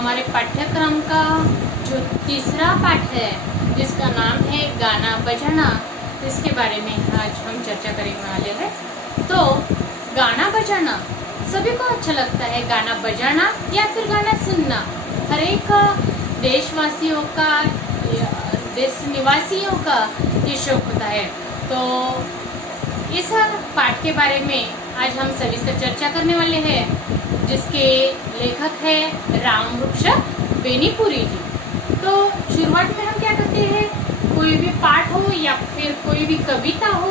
हमारे पाठ्यक्रम का जो तीसरा पाठ है जिसका नाम है गाना बजाना, इसके बारे में आज हम चर्चा करने वाले हैं। तो गाना बजाना सभी को अच्छा लगता है, गाना बजाना या फिर गाना सुनना हर एक देशवासियों का, देश निवासियों का ये शौक होता है। तो इस पाठ के बारे में आज हम सविस्तर चर्चा करने वाले हैं, जिसके लेखक है रामवृक्ष बेनीपुरी जी। तो शुरुआत में हम क्या करते हैं, कोई भी पाठ हो या फिर कोई भी कविता हो,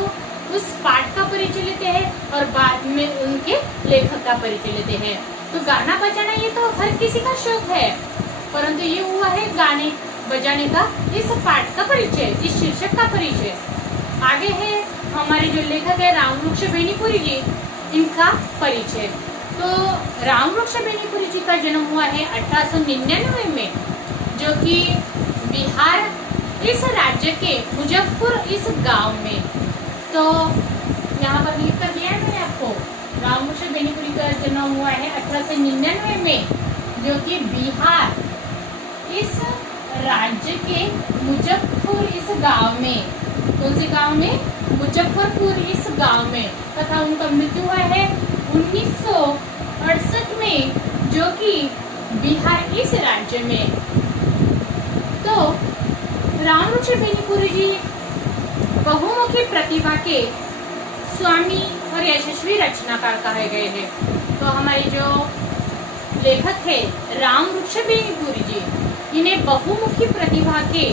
उस पाठ का परिचय लेते हैं और बाद में उनके लेखक का परिचय लेते हैं। तो गाना बजाना ये तो हर किसी का शौक है, परंतु ये हुआ है गाने बजाने का इस पाठ का परिचय, इस शीर्षक का परिचय। आगे है हमारे जो लेखक है रामवृक्ष बेनीपुरी जी, इनका परिचय। तो रामवृक्ष बेनीपुरी जी का जन्म हुआ है 1899 में, जो कि बिहार इस राज्य के मुजफ्फर इस गांव में। तो यहाँ पर लिख कर दिया है मैंने आपको, रामवृक्ष बेनीपुरी का जन्म हुआ है 1899 में, जो कि बिहार इस राज्य के मुजफ्फर इस गांव में, कौन से गांव में, मुजफ्फरपुर इस गांव में, तथा उनका मृत्यु हुआ है 1968 में, जो कि बिहार इस राज्य में। तो रामवृक्ष बेनीपुरी जी बहुमुखी प्रतिभा के स्वामी और यशस्वी रचनाकार कहे गए हैं। तो हमारे जो लेखक है रामवृक्ष बेनीपुरी जी, इन्हें बहुमुखी प्रतिभा के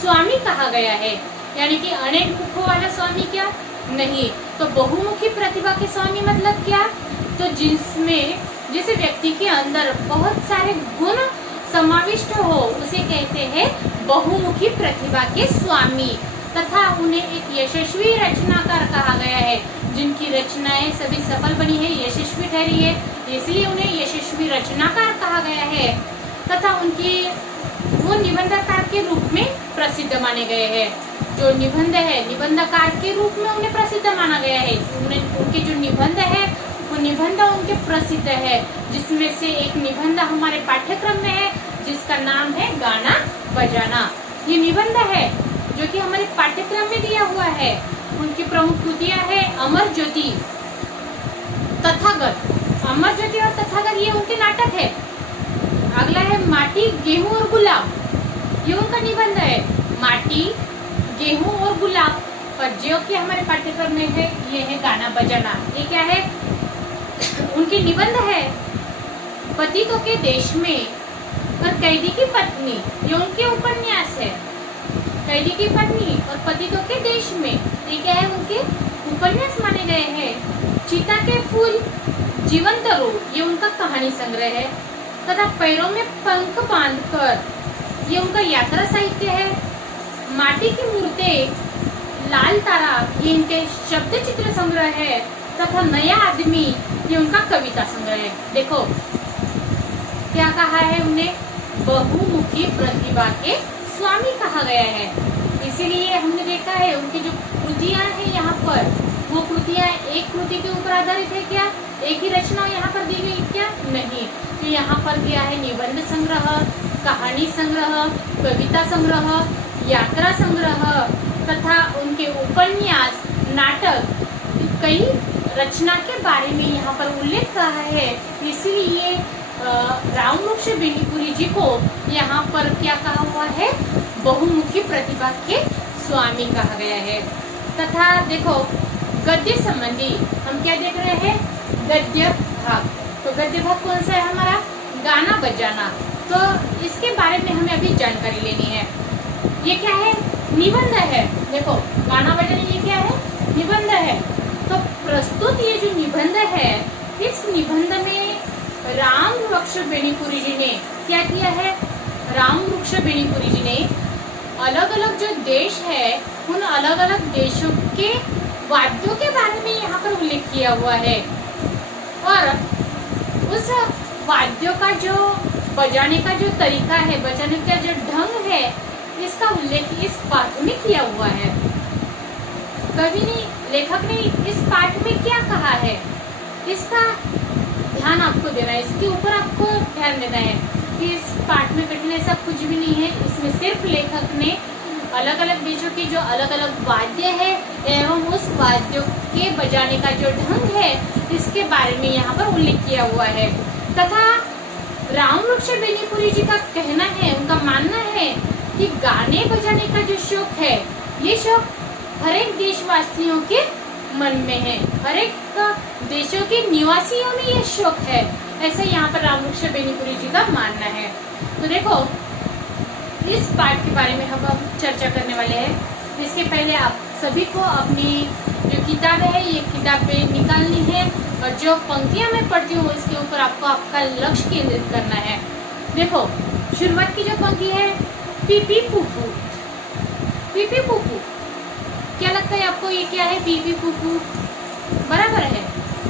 स्वामी कहा गया है, यानी कि अनेक मुखों वाला स्वामी क्या नहीं, तो बहुमुखी प्रतिभा के स्वामी मतलब क्या, तो जिसमें जिस व्यक्ति के अंदर बहुत सारे गुण समाविष्ट हो उसे कहते हैं बहुमुखी प्रतिभा के स्वामी। तथा उन्हें एक यशस्वी रचनाकार कहा गया है, जिनकी रचनाएं सभी सफल बनी है, यशस्वी ठहरी है, इसलिए उन्हें यशस्वी रचनाकार कहा गया है। तथा उनकी वो निबंधकार के रूप में प्रसिद्ध माने गए हैं। जो निबंध है, निबंधकार के रूप में उन्हें प्रसिद्ध माना गया है। उनके जो निबंध है वो निबंध उनके प्रसिद्ध है, जिसमें से एक निबंध हमारे पाठ्यक्रम में है, जिसका नाम है गाना बजाना। ये निबंध है जो कि हमारे पाठ्यक्रम में दिया हुआ है। उनकी प्रमुख कृतियां है अमर ज्योति, तथागत। अमर ज्योति और तथागत ये उनके नाटक है। अगला है माटी, गेहूं और गुलाब, ये उनका निबंध है। माटी, गेहूं और गुलाब, पर जो कि हमारे पाठ्यक्रम में है ये है गाना बजाना। ये क्या है, उनकी निबंध है पतितों के देश में और कैदी की पत्नी, ये उनके उपन्यास है। कैदी की पत्नी और पतितों के देश में, ये क्या है, उनके उपन्यास माने गए हैं। चीता के फूल, जीवंत रूप, ये उनका कहानी संग्रह है। तथा पैरों में पंख बांधकर, ये उनका यात्रा साहित्य है। माटी की मूर्तें, लाल तारा, ये इनके शब्द चित्र संग्रह है। तथा नया आदमी, ये उनका कविता संग्रह है। देखो क्या कहा है उन्हें, बहुमुखी प्रतिभा के स्वामी कहा गया है। इसीलिए हमने देखा है उनकी जो कृतियां हैं यहाँ पर, वो कृतियां एक कृति के ऊपर आधारित है क्या, एक ही रचना यहाँ पर दी गई क्या, नहीं। तो यहाँ पर दिया है निबंध संग्रह, कहानी संग्रह, कविता संग्रह, यात्रा संग्रह तथा उनके उपन्यास, नाटक, कई रचना के बारे में यहाँ पर उल्लेख कहा है। इसलिए रामवृक्ष बेनीपुरी जी को यहाँ पर क्या कहा हुआ है, बहुमुखी प्रतिभा के स्वामी कहा गया है। तथा देखो गद्य संबंधी हम क्या देख रहे हैं, गद्य भाग। तो गद्य भाग कौन सा है हमारा, गाना बजाना। तो इसके बारे में हमें अभी जानकारी लेनी है। ये क्या है, निबंध है। देखो गाना बजाना ये क्या है, निबंध है। तो प्रस्तुत ये जो निबंध है, इस निबंध में रामवृक्ष बेनीपुरी जी ने क्या किया है, रामवृक्ष बेनीपुरी जी ने अलग अलग जो देश है उन अलग अलग देशों के वाद्यों के बारे में यहाँ पर उल्लेख किया हुआ है, और उस वाद्यों का जो बजाने का जो तरीका है, बजाने का जो ढंग है, इसका उल्लेख इस पाठ में किया हुआ है। कवि ने, लेखक ने इस पाठ में क्या कहा है, इसका ध्यान आपको देना है, इसके ऊपर आपको ध्यान देना है। क्योंकि इस पाठ में कठिन ऐसा कुछ भी नहीं है। इसमें सिर्फ लेखक ने अलग अलग देशों के जो अलग अलग वाद्य है एवं उस वाद्यों के बजाने का जो ढंग है इसके बारे में यहाँ पर उल्लेख किया हुआ है। तथा रामवृक्ष बेनीपुरी जी का कहना है, उनका मानना है कि गाने बजाने का जो शौक है ये शौक हर एक देशवासियों के मन में है, हर एक देशों के निवासियों में ये शौक है, ऐसा यहाँ पर रामवृक्ष बेनीपुरी जी का मानना है। तो देखो इस पाठ के बारे में हम अब चर्चा करने वाले हैं। इसके पहले आप सभी को अपनी जो किताब है ये किताबें निकालनी है और जो पंक्तियां मैं पढ़ती हूँ इसके ऊपर आपको आपका लक्ष्य केंद्रित करना है। देखो शुरुआत की जो पंक्ति है पीपी पुपू, पीपी पुपू, क्या लगता है आपको ये क्या है? पीपी पुपू बराबर है,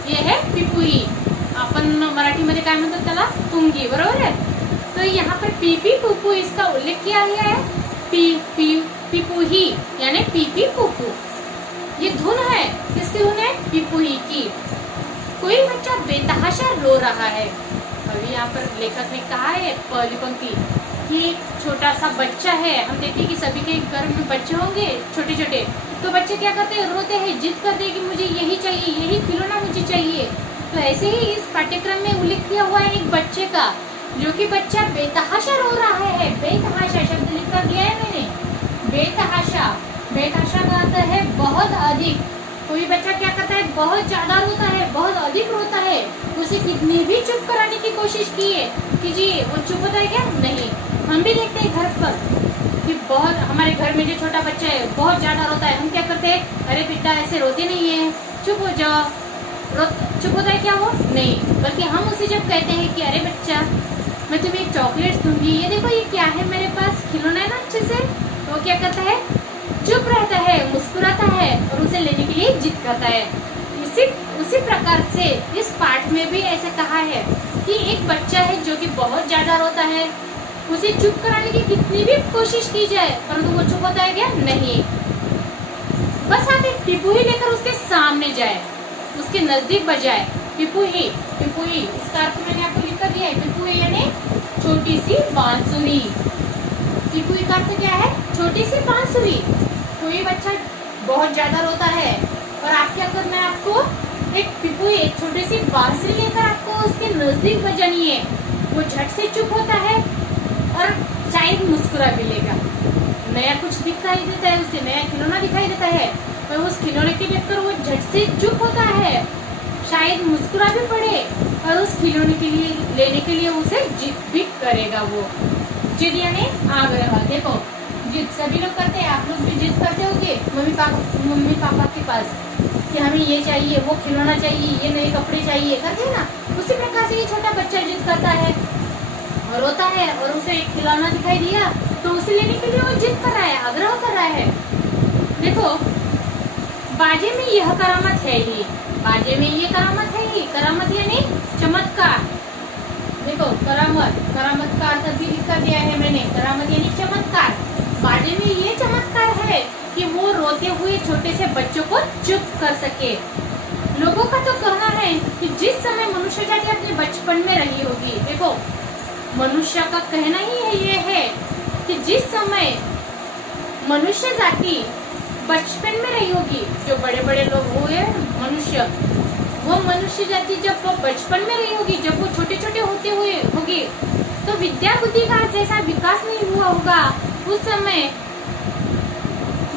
ये है पिपुई, आपण मराठी मध्ये काय म्हणतात त्याला पुंगी, बरोबर है। तो यहाँ पर पीपी पुपू इसका उल्लेख किया गया है, पिपुही यानी पीपी पुपू। ये धुन है, किसकी धुन है? पिपुही की। कोई बच्चा बेतहाशा रो रहा है। अभी यहाँ पर लेखक ने कहा है पहली पंक्ति कि एक छोटा सा बच्चा है। हम देखते हैं कि सभी के घर में बच्चे होंगे छोटे छोटे, तो बच्चे क्या करते हैं? रोते हैं, जिद करते हैं कि मुझे यही चाहिए, यही खिलौना मुझे चाहिए। तो ऐसे ही इस पाठ्यक्रम में उल्लेख किया हुआ है एक बच्चे का, जो कि बच्चा बेतहाशा रो रहा है। बेतहाशा शब्द लिख कर दिया है मैंने, बेतहाशा। बेतहाशा का अर्थ है बहुत अधिक। कोई बच्चा क्या करता है? बहुत ज्यादा रोता है, बहुत अधिक रोता है। उसे कितनी भी चुप कराने की कोशिश कीजिए, वो चुप होता है क्या? नहीं। हम भी देखते हैं घर पर कि बहुत, हमारे घर में जो छोटा बच्चा है बहुत ज्यादा रोता है, हम क्या करते हैं? अरे बेटा ऐसे रोते नहीं है, चुप हो जाओ। चुप होता है क्या वो? नहीं, बल्कि हम उसे जब कहते हैं कि अरे बच्चा मैं तुम्हें एक चॉकलेट दूंगी, ये देखो ये क्या है मेरे पास, खिलौना है ना अच्छे से, तो वो क्या करता है? चुप रहता है, मुस्कुराता है और उसे लेने के लिए जिद करता है। उसी प्रकार से इस पाठ में भी ऐसे कहा है कि एक बच्चा है जो कि बहुत ज्यादा रोता है, उसे चुप कराने की कितनी भी कोशिश की जाए परंतु वो चुप होता है क्या? नहीं। बस आप एक पिपुही लेकर उसके सामने जाए, उसके नजदीक बजाए। पिपुही, पिपुही इसका अर्थ मैंने आपको लिख कर दिया है। पिपुही यानी छोटी सी बांसुरी। पिपुही का अर्थ क्या है? छोटी सी बांसुरी। कोई बच्चा बहुत ज्यादा रोता है और आप क्या करना है? आपको एक पिपुही, एक छोटी सी बांसुरी लेकर आपको उसके नजदीक बजानी है। वो झट से चुप होता है और शायद मुस्कुरा भी लेगा। नया कुछ दिखाई देता है उसे, नया खिलौना दिखाई देता है और उस खिलौने के देखकर वो झट से चुप होता है, शायद मुस्कुरा भी पड़े और उस खिलौने के लिए लेने के लिए उसे जिद भी करेगा। वो जिद यानी आग्रह। देखो जिद सभी लोग करते हैं, आप लोग भी जिद करते होंगे मम्मी पापा के पास कि हमें ये चाहिए, वो खिलौना चाहिए, ये नए कपड़े चाहिए, करते हैं ना। उसी प्रकार से ये छोटा बच्चा जिद करता है और रोता है और उसे एक खिलौना दिखाई दिया तो उसे लेने के लिए वो जिद कर रहा है, आग्रह कर रहा है। देखो बाजे में यह करामत है ही, बाजे में ये करामत है ही। करामत यानी चमत्कार। देखो करामत, करामत का अर्थ भी लिख कर दिया है मैंने। करामत यानी चमत्कार। बाजे में ये चमत्कार है कि वो रोते हुए छोटे से बच्चों को चुप कर सके। लोगों का तो कहना है कि जिस समय मनुष्य जाति अपने बचपन में रही होगी, देखो मनुष्य का कहना ही है ये है कि जिस समय मनुष्य जाति बचपन में रही होगी, जो बड़े बड़े लोग हुए मनुष्य, वो मनुष्य जाति जब वो बचपन में रही होगी, जब वो छोटे छोटे होते हुए होगी, तो विद्या बुद्धि का जैसा विकास नहीं हुआ होगा, उस समय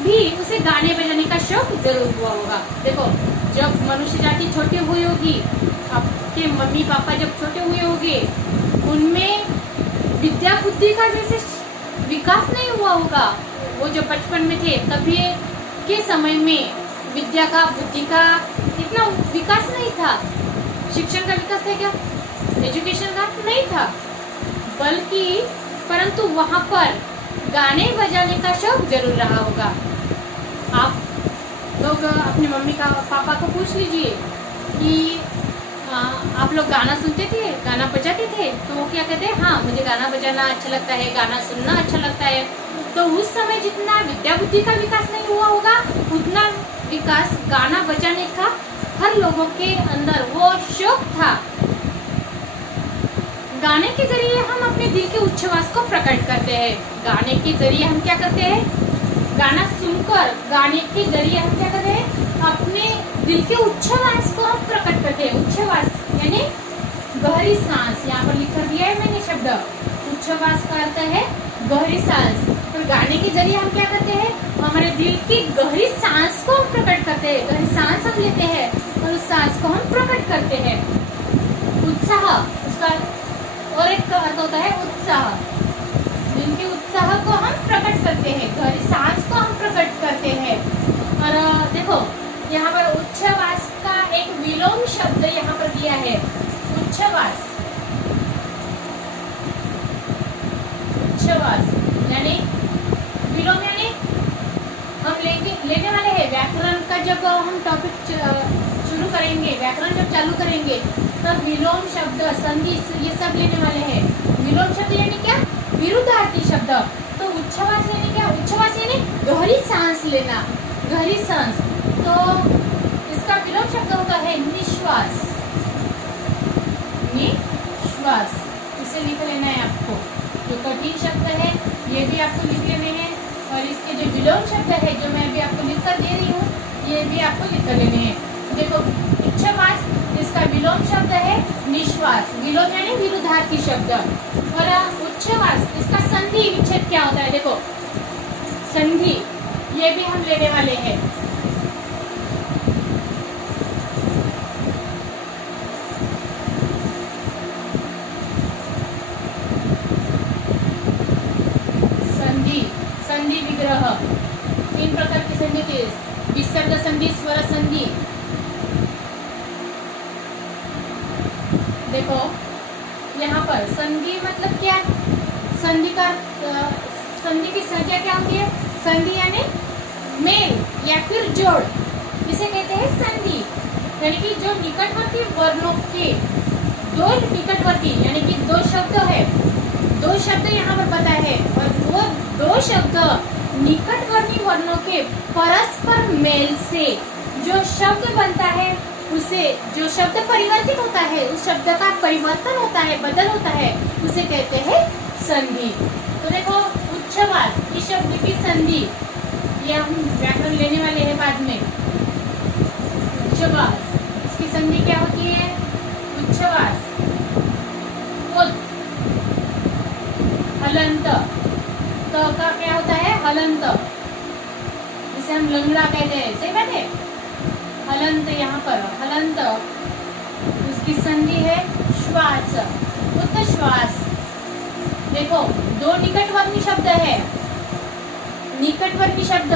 भी उसे गाने बजाने का शौक जरूर हुआ होगा। देखो जब मनुष्य जाति छोटी हुई होगी, आपके मम्मी पापा जब छोटे हुए होंगे, उनमें विद्या बुद्धि का जैसे विकास नहीं हुआ होगा। वो जब बचपन में थे तभी के समय में विद्या का बुद्धि का इतना विकास नहीं था। शिक्षण का विकास था क्या? एजुकेशन का नहीं था, बल्कि परंतु वहाँ पर गाने बजाने का शौक जरूर रहा होगा। आप लोग अपने मम्मी का पापा को पूछ लीजिए कि आप लोग गाना सुनते थे, गाना बजाते थे, तो वो क्या कहते हैं? हाँ मुझे गाना बजाना अच्छा लगता है, गाना सुनना अच्छा लगता है। तो उस समय जितना विद्या बुद्धि का विकास नहीं हुआ होगा, उतना विकास गाना बजाने का हर लोगों के अंदर वो शौक था। गाने के जरिए हम अपने दिल के उच्छ्वास को प्रकट करते हैं। गाने के जरिए हम क्या करते हैं? गाना सुनकर गाने के जरिए हम क्या करते हैं? अपने दिल के उच्छ्वास को हम प्रकट करते हैं। उच्छ्वास यानी गहरी सांस, यहाँ पर लिख कर दिया है मैंने शब्द। उच्छ्वास का अर्थ है गहरी सांस। और गाने के जरिए हम क्या करते हैं? हमारे दिल की गहरी सांस को हम प्रकट करते हैं। गहरी सांस हम लेते हैं और उस सांस को हम प्रकट करते हैं। उत्साह, उसका और एक का अर्थ होता है उत्साह। दिल के उत्साह को हम प्रकट करते हैं, गहरी सांस को हम प्रकट करते हैं। और देखो यहाँ पर उच्छ्वास का एक विलोम शब्द यहाँ पर दिया है। उच्छ्वास, उच्छ्वास यानी विलोम, यानी हम लेने वाले हैं व्याकरण का। जब हम टॉपिक शुरू करेंगे, व्याकरण जब चालू करेंगे, तब विलोम शब्द, संधि, ये सब लेने वाले हैं। विलोम शब्द यानी क्या? विरुद्धार्थी शब्द। तो उच्छ्वास यानी क्या? उच्छ्वास यानी गहरी सांस लेना, गहरी सांस। तो इसका विलोम शब्द होता है निश्वास। निश्वास, इसे लिख लेना है आपको। जो कठिन शब्द है ये भी आपको लिख लेने हैं, और इसके जो विलोम शब्द है जो मैं अभी आपको लिख कर दे रही हूँ, ये भी आपको लिख कर लेने हैं। देखो उच्छ्वास, इसका विलोम शब्द है निश्वास। विलोम यानी विरुद्धार्थी शब्द। और उच्छ्वास, इसका संधि विच्छेद क्या होता है? देखो संधि, ये भी हम लेने वाले हैं। संधि विग्रह, तीन प्रकार की संधि होती है। विसर्ग संधि, स्वर संधि। देखो यहाँ पर संधि मतलब क्या? संधि का संधि की संख्या क्या होती है? संधि यानी मेल या फिर जोड़, इसे कहते हैं संधि। यानी कि जो निकटवर्ती वर्णों के दो निकटवर्ती, यानी कि दो शब्द है, दो शब्द यहाँ पर पता है, और वो दो शब्द निकटवर्ती वर्णों के परस्पर मेल से जो शब्द बनता है, उसे, जो शब्द परिवर्तित होता है, उस शब्द का परिवर्तन होता है, बदल होता है, उसे कहते हैं संधि। तो देखो उच्छ्वास, इस शब्द की संधि, ये हम व्याकरण लेने वाले हैं बाद में। उच्छ्वास, इसकी संधि क्या होती है? उच्छ्वास, हलंत, तो का क्या होता है? हलंत, जिसे हम लंगड़ा कहते हैं, सही बात है। हलंत, यहाँ पर हलंत, उसकी संधि है श्वास, उत्श्वास। देखो दो निकटवर्ती शब्द है, निकटवर्ती शब्द,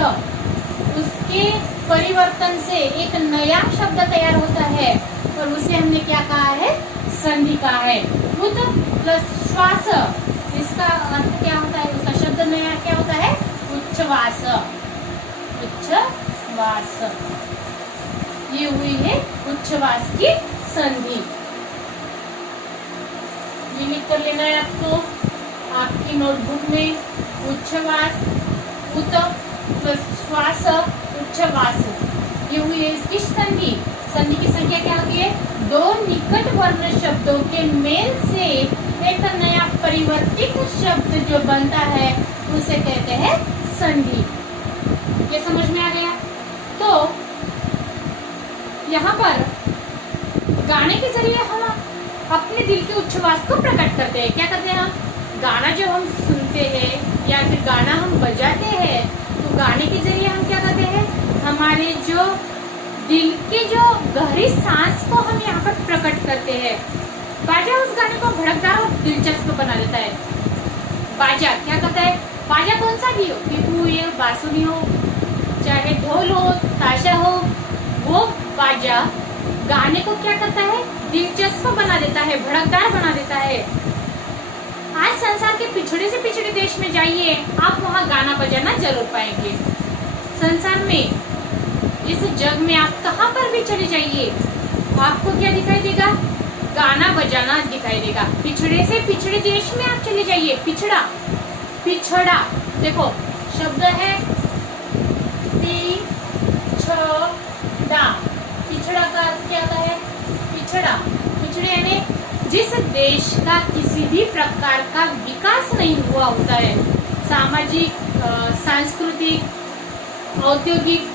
उसके परिवर्तन से एक नया शब्द तैयार होता है, और उसे हमने क्या कहा है? संधि कहा है। उत प्लस श्वास, इसका अर्थ क्या होता है? उसका शब्द नया क्या होता है? उच्छ्वास। उच्छ्वास, ये हुई है उच्छ्वास की संधि। ये लिख कर लेना है आपको आपकी नोटबुक में। उच्छ्वास, उत प्लस श्वास, उच्छ्वास, ये हुई है इसकी संधि। संधि की संख्या क्या होती है? दो निकट वर्ण शब्दों के मेल से एक नया परिवर्तित शब्द जो बनता है, उसे कहते हैं संधि। ये समझ में आ गया? तो यहाँ पर गाने के जरिए हम अपने दिल के उच्छ्वास को प्रकट करते हैं। क्या करते हैं हम? गाना जो हम सुनते हैं या फिर गाना हम बजाते हैं, तो गाने के जरिए हम क्या करते हैं? हमारे जो दिल की जो गहरी सांस को हम यहाँ पर प्रकट करते हैं। बाजा उस गाने को भड़कदार और दिलचस्प बना देता है। बाजा क्या करता है? बाजा कौन सा भी हो, पिपू हो, बांसुरी हो, चाहे ढोल हो, ताशा हो, वो बाजा गाने को क्या करता है? दिलचस्प बना देता है, भड़कदार बना देता है। आज संसार के पिछड़े से पिछड़े देश में जाइए, आप वहाँ गाना बजाना जरूर पाएंगे। संसार में, इस जग में आप कहाँ पर भी चले जाइए, आपको क्या दिखाई देगा? गाना बजाना दिखाई देगा। पिछड़े से पिछड़े देश में आप चले जाइए, पिछड़ा, पिछड़ा, देखो शब्द है पिछड़ा। पिछड़ा का अर्थ क्या होता है? पिछड़ा, पिछड़े यानी जिस देश का किसी भी प्रकार का विकास नहीं हुआ होता है, सामाजिक, सांस्कृतिक, औद्योगिक,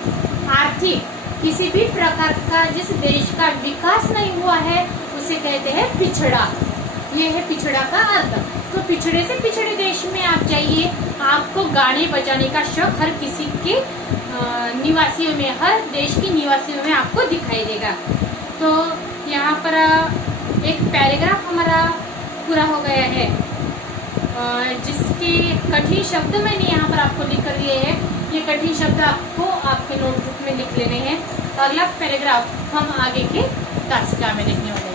आर्थिक, किसी भी प्रकार का जिस देश का विकास नहीं हुआ है उसे कहते हैं पिछड़ा। ये है पिछड़ा का अर्थ। तो पिछड़े से पिछड़े देश में आप जाइए, आपको गाने बजाने का शौक हर किसी के निवासियों में, हर देश के निवासियों में आपको दिखाई देगा। तो यहाँ पर एक पैराग्राफ हमारा पूरा हो गया है, जिसके कठिन शब्द मैंने यहाँ पर आपको लिख कर दिए हैं। ये कठिन शब्द आपको आपके नोटबुक में लिख लेने हैं। अगला पैराग्राफ हम आगे के तासिका में देखने वाले हैं।